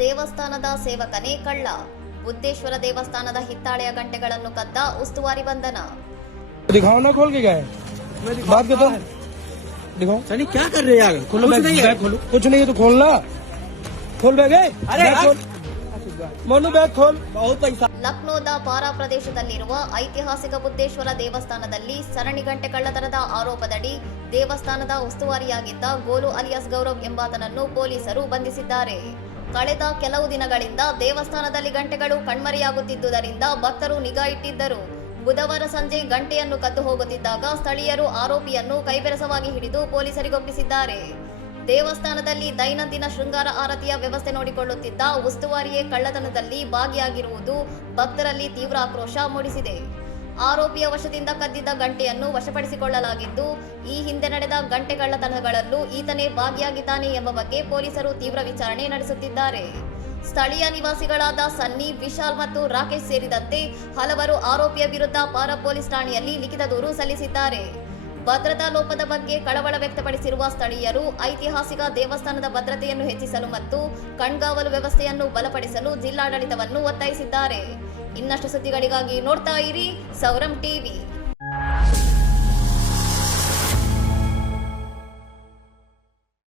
ದೇವಸ್ಥಾನದ ಸೇವಕನೇ ಕಳ್ಳ. ಬುದ್ದೇಶ್ವರ ದೇವಸ್ಥಾನದ ಹಿತ್ತಾಳೆಯ ಗಂಟೆಗಳನ್ನು ಕದ್ದ ಉಸ್ತುವಾರಿ ಬಂಧನ. दिखाओ ना खोल के गए बात करता दिखाओ सनी क्या कर रहे यार? खोलो बैग खोलो कुछ नहीं है तो खोलना खोल बैग अरे खोल मोनू बैग खोल बहुत पैसा ಲಕ್ನೋದ ಪಾರಾ ಪ್ರದೇಶದಲ್ಲಿರುವ ಐತಿಹಾಸಿಕ ಬುದ್ದೇಶ್ವರ ದೇವಸ್ಥಾನದಲ್ಲಿ ಸರಣಿ ಗಂಟೆ ಕಳ್ಳತನದ ಆರೋಪದಡಿ ದೇವಸ್ಥಾನದ ಉಸ್ತುವಾರಿಯಾಗಿದ್ದ ಗೋಲು ಅಲಿಯಾಸ್ ಗೌರವ್ ಎಂಬಾತನನ್ನು ಪೊಲೀಸರು ಬಂಧಿಸಿದ್ದಾರೆ. ಕಳೆದ ಕೆಲವು ದಿನಗಳಿಂದ ದೇವಸ್ಥಾನದಲ್ಲಿ ಗಂಟೆಗಳು ಕಣ್ಮರೆಯಾಗುತ್ತಿದ್ದುದರಿಂದ ಭಕ್ತರು ನಿಗಾ ಇಟ್ಟಿದ್ದರು. ಬುಧವಾರ ಸಂಜೆ ಗಂಟೆಯನ್ನು ಕದ್ದು ಹೋಗುತ್ತಿದ್ದಾಗ ಸ್ಥಳೀಯರು ಆರೋಪಿಯನ್ನು ಕೈಬೆರಸವಾಗಿ ಹಿಡಿದು ಪೊಲೀಸರಿಗೊಪ್ಪಿಸಿದ್ದಾರೆ. ದೇವಸ್ಥಾನದಲ್ಲಿ ದೈನಂದಿನ ಶೃಂಗಾರ ಆರತಿಯ ವ್ಯವಸ್ಥೆ ನೋಡಿಕೊಳ್ಳುತ್ತಿದ್ದ ಉಸ್ತುವಾರಿಯೇ ಕಳ್ಳತನದಲ್ಲಿ ಭಾಗಿಯಾಗಿರುವುದು ಭಕ್ತರಲ್ಲಿ ತೀವ್ರ ಆಕ್ರೋಶ ಮೂಡಿಸಿದೆ. ಆರೋಪಿಯ ವಶದಿಂದ ಕದ್ದಿದ್ದ ಗಂಟೆಯನ್ನು ವಶಪಡಿಸಿಕೊಳ್ಳಲಾಗಿದ್ದು, ಈ ಹಿಂದೆ ನಡೆದ ಗಂಟೆ ಕಳ್ಳತನಗಳಲ್ಲೂ ಈತನೇ ಭಾಗಿಯಾಗಿದ್ದಾನೆ ಎಂಬ ಬಗ್ಗೆ ಪೊಲೀಸರು ತೀವ್ರ ವಿಚಾರಣೆ ನಡೆಸುತ್ತಿದ್ದಾರೆ. ಸ್ಥಳೀಯ ನಿವಾಸಿಗಳಾದ ಸನ್ನಿ, ವಿಶಾಲ್ ಮತ್ತು ರಾಕೇಶ್ ಸೇರಿದಂತೆ ಹಲವರು ಆರೋಪಿಯ ವಿರುದ್ಧ ಪಾರಾ ಪೊಲೀಸ್ ಠಾಣೆಯಲ್ಲಿ ಲಿಖಿತ ದೂರು ಸಲ್ಲಿಸಿದ್ದಾರೆ. ಭದ್ರತಾ ಲೋಪದ ಬಗ್ಗೆ ಕಳವಳ ವ್ಯಕ್ತಪಡಿಸಿರುವ ಸ್ಥಳೀಯರು ಐತಿಹಾಸಿಕ ದೇವಸ್ಥಾನದ ಭದ್ರತೆಯನ್ನು ಹೆಚ್ಚಿಸಲು ಮತ್ತು ಕಣ್ಗಾವಲು ವ್ಯವಸ್ಥೆಯನ್ನು ಬಲಪಡಿಸಲು ಜಿಲ್ಲಾಡಳಿತವನ್ನು ಒತ್ತಾಯಿಸಿದ್ದಾರೆ. ಇನ್ನಷ್ಟು ಸುದ್ದಿಗಳಿಗಾಗಿ ನೋಡ್ತಾ ಇರಿ ಸೌರಂ ಟಿವಿ.